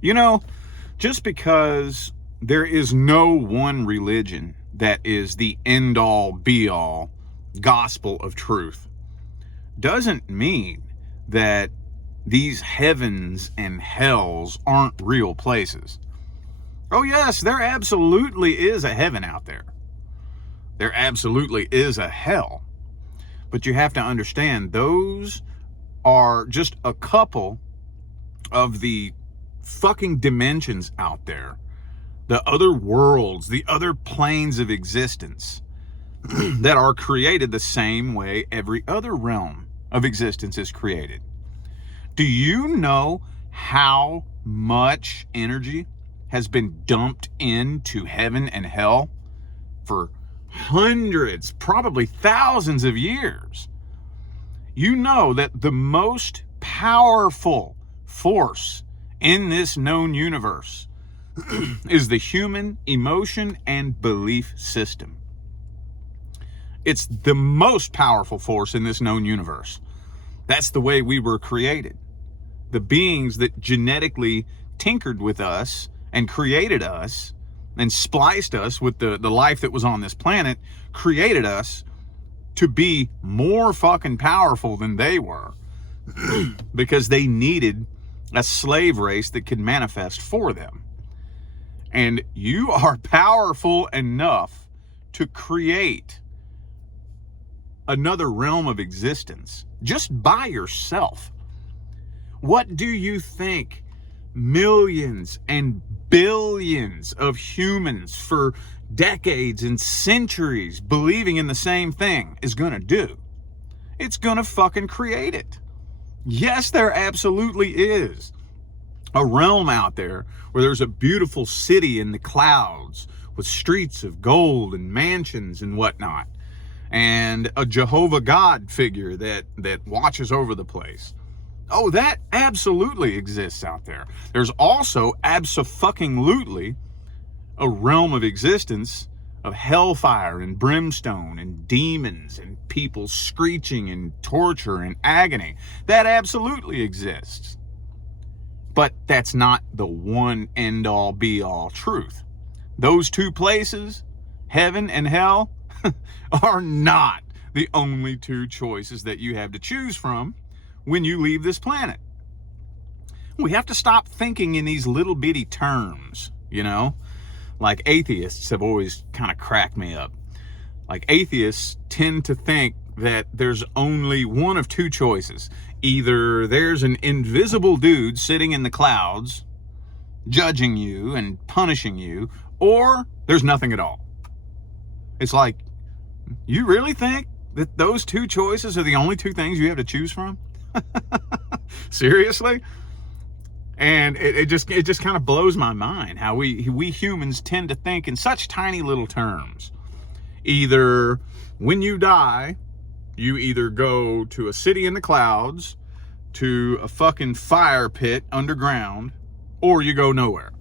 You know, just because there is no one religion that is the end all be all gospel of truth doesn't mean that these heavens and hells aren't real places. Oh, yes, there absolutely is a heaven out there. There absolutely is a hell. But you have to understand, those are just a couple of the fucking dimensions out there, the other worlds, the other planes of existence that are created the same way every other realm of existence is created. Do you know how much energy has been dumped into heaven and hell for hundreds, probably thousands of years? You know that the most powerful force in this known universe is the human emotion and belief system. It's the most powerful force in this known universe. That's the way we were created. The beings that genetically tinkered with us and created us and spliced us with the life that was on this planet, created us to be more fucking powerful than they were because they needed a slave race that could manifest for them. And you are powerful enough to create another realm of existence just by yourself. What do you think millions and billions of humans for decades and centuries believing in the same thing is going to do? It's going to fucking create it. Yes, there absolutely is a realm out there where there's a beautiful city in the clouds with streets of gold and mansions and whatnot, and a Jehovah God figure that watches over the place. Oh, that absolutely exists out there. There's also abso-fucking-lutely a realm of existence of hellfire and brimstone and demons and people screeching and torture and agony. That absolutely exists. But that's not the one end-all be-all truth. Those two places, heaven and hell, are not the only two choices that you have to choose from when you leave this planet. We have to stop thinking in these little bitty terms, you know? Like atheists have always kind of cracked me up. Like atheists tend to think that there's only one of two choices. Either there's an invisible dude sitting in the clouds judging you and punishing you, or there's nothing at all. It's like, you really think that those two choices are the only two things you have to choose from? Seriously? And it just kind of blows my mind how we humans tend to think in such tiny little terms. Either when you die, you either go to a city in the clouds, to a fucking fire pit underground, or you go nowhere.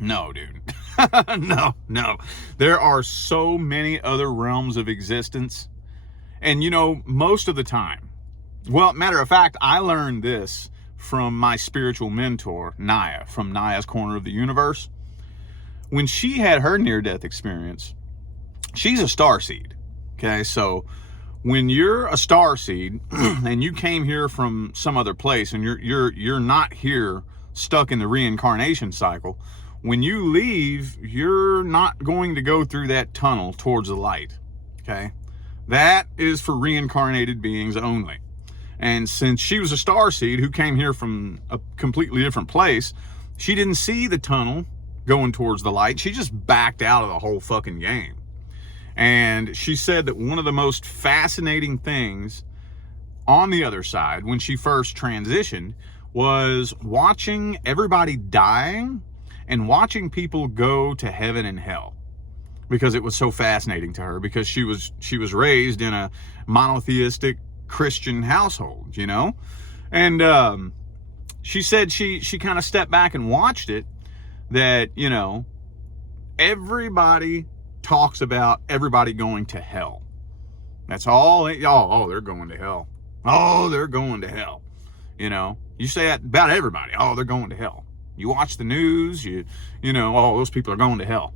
No, dude. No. There are so many other realms of existence. And you know, most of the time, well, matter of fact, I learned this from my spiritual mentor, Naya, from Naya's Corner of the Universe. When she had her near-death experience, she's a starseed. Okay, so when you're a starseed and you came here from some other place and you're not here stuck in the reincarnation cycle, when you leave, you're not going to go through that tunnel towards the light. Okay, that is for reincarnated beings only. And since she was a starseed who came here from a completely different place, she didn't see the tunnel going towards the light. She just backed out of the whole fucking game. And she said that one of the most fascinating things on the other side when she first transitioned was watching everybody dying and watching people go to heaven and hell, because it was so fascinating to her, because she was raised in a monotheistic Christian household, you know? And she said she kind of stepped back and watched it, that, you know, everybody talks about everybody going to hell. That's all. Oh, they're going to hell. Oh, they're going to hell. You know, you say that about everybody. Oh, they're going to hell. You watch the news, you know, oh, those people are going to hell.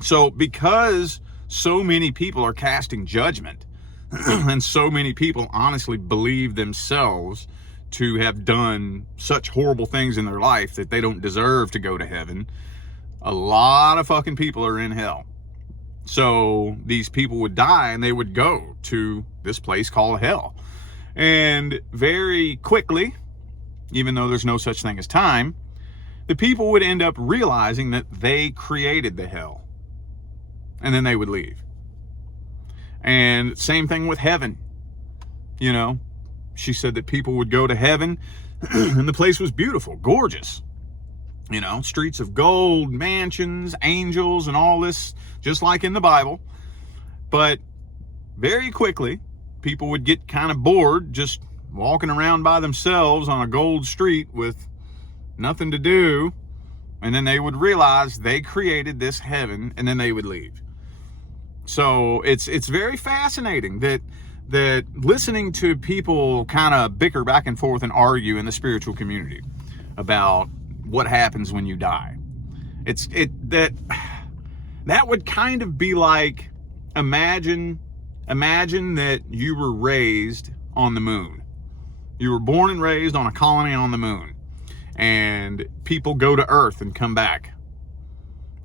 So because so many people are casting judgment and so many people honestly believe themselves to have done such horrible things in their life that they don't deserve to go to heaven, a lot of fucking people are in hell. So these people would die and they would go to this place called hell. And very quickly, even though there's no such thing as time, the people would end up realizing that they created the hell. And then they would leave. And same thing with heaven. You know, she said that people would go to heaven and the place was beautiful, gorgeous. You know, streets of gold, mansions, angels, and all this, just like in the Bible. But very quickly, people would get kind of bored just walking around by themselves on a gold street with nothing to do. And then they would realize they created this heaven, and then they would leave. So it's very fascinating that listening to people kind of bicker back and forth and argue in the spiritual community about what happens when you die. That would kind of be like, imagine that you were raised on the moon. You were born and raised on a colony on the moon, and people go to Earth and come back,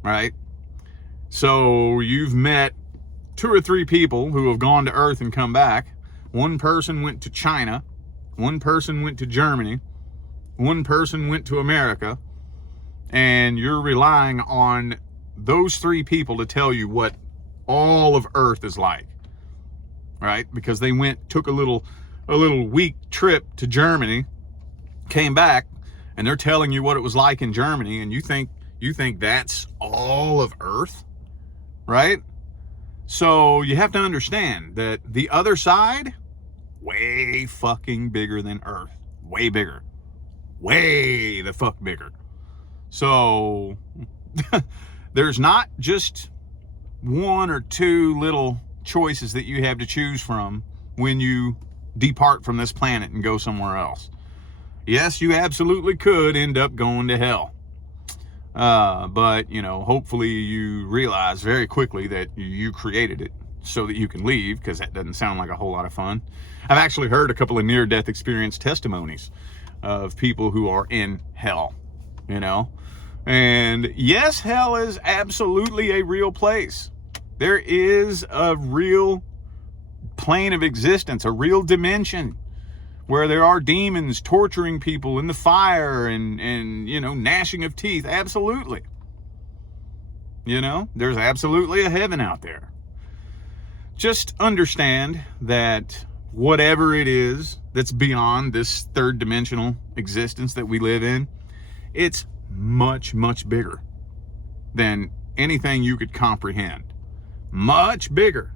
right? So you've met 2 or 3 people who have gone to Earth and come back. One person went to China, one person went to Germany, one person went to America, and you're relying on those 3 people to tell you what all of Earth is like, right? Because they took a little week trip to Germany, came back, and they're telling you what it was like in Germany, and you think that's all of Earth, right? So you have to understand that the other side, way fucking bigger than Earth. Way bigger. Way the fuck bigger. So there's not just 1 or 2 little choices that you have to choose from when you depart from this planet and go somewhere else. Yes, you absolutely could end up going to hell. But, you know, hopefully you realize very quickly that you created it so that you can leave, because that doesn't sound like a whole lot of fun. I've actually heard a couple of near-death experience testimonies of people who are in hell, you know. And yes, hell is absolutely a real place. There is a real plane of existence, a real dimension where there are demons torturing people in the fire and you know, gnashing of teeth. Absolutely. You know, there's absolutely a heaven out there. Just understand that whatever it is that's beyond this 3rd dimensional existence that we live in, it's much, much bigger than anything you could comprehend. Much bigger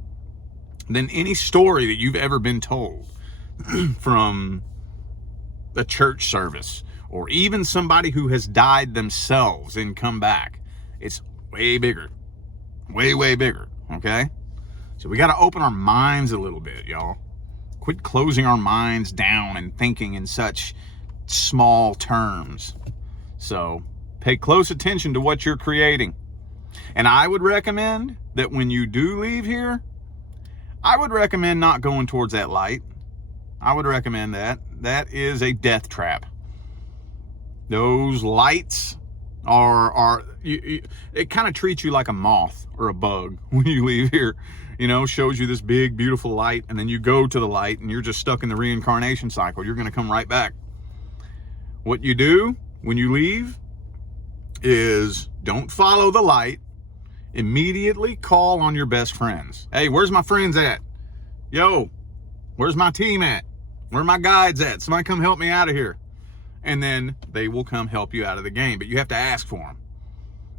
than any story that you've ever been told from a church service, or even somebody who has died themselves and come back. It's way bigger. Way, way bigger, okay? So we got to open our minds a little bit, y'all. Quit closing our minds down and thinking in such small terms. So pay close attention to what you're creating. And I would recommend that when you do leave here, I would recommend not going towards that light. I would recommend that. That is a death trap. Those lights it kind of treats you like a moth or a bug when you leave here. You know, shows you this big, beautiful light, and then you go to the light and you're just stuck in the reincarnation cycle. You're going to come right back. What you do when you leave is don't follow the light. Immediately call on your best friends. Hey, where's my friends at? Yo, where's my team at? Where are my guides at? Somebody come help me out of here. And then they will come help you out of the game. But you have to ask for them.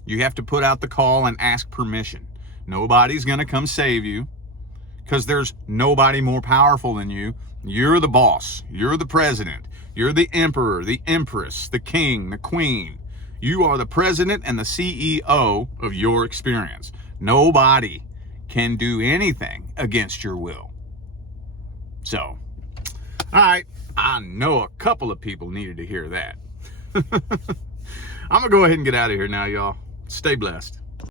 You have to put out the call and ask permission. Nobody's going to come save you, because there's nobody more powerful than you. You're the boss. You're the president. You're the emperor, the empress, the king, the queen. You are the president and the CEO of your experience. Nobody can do anything against your will. So, all right, I know a couple of people needed to hear that. I'm gonna go ahead and get out of here now, y'all. Stay blessed.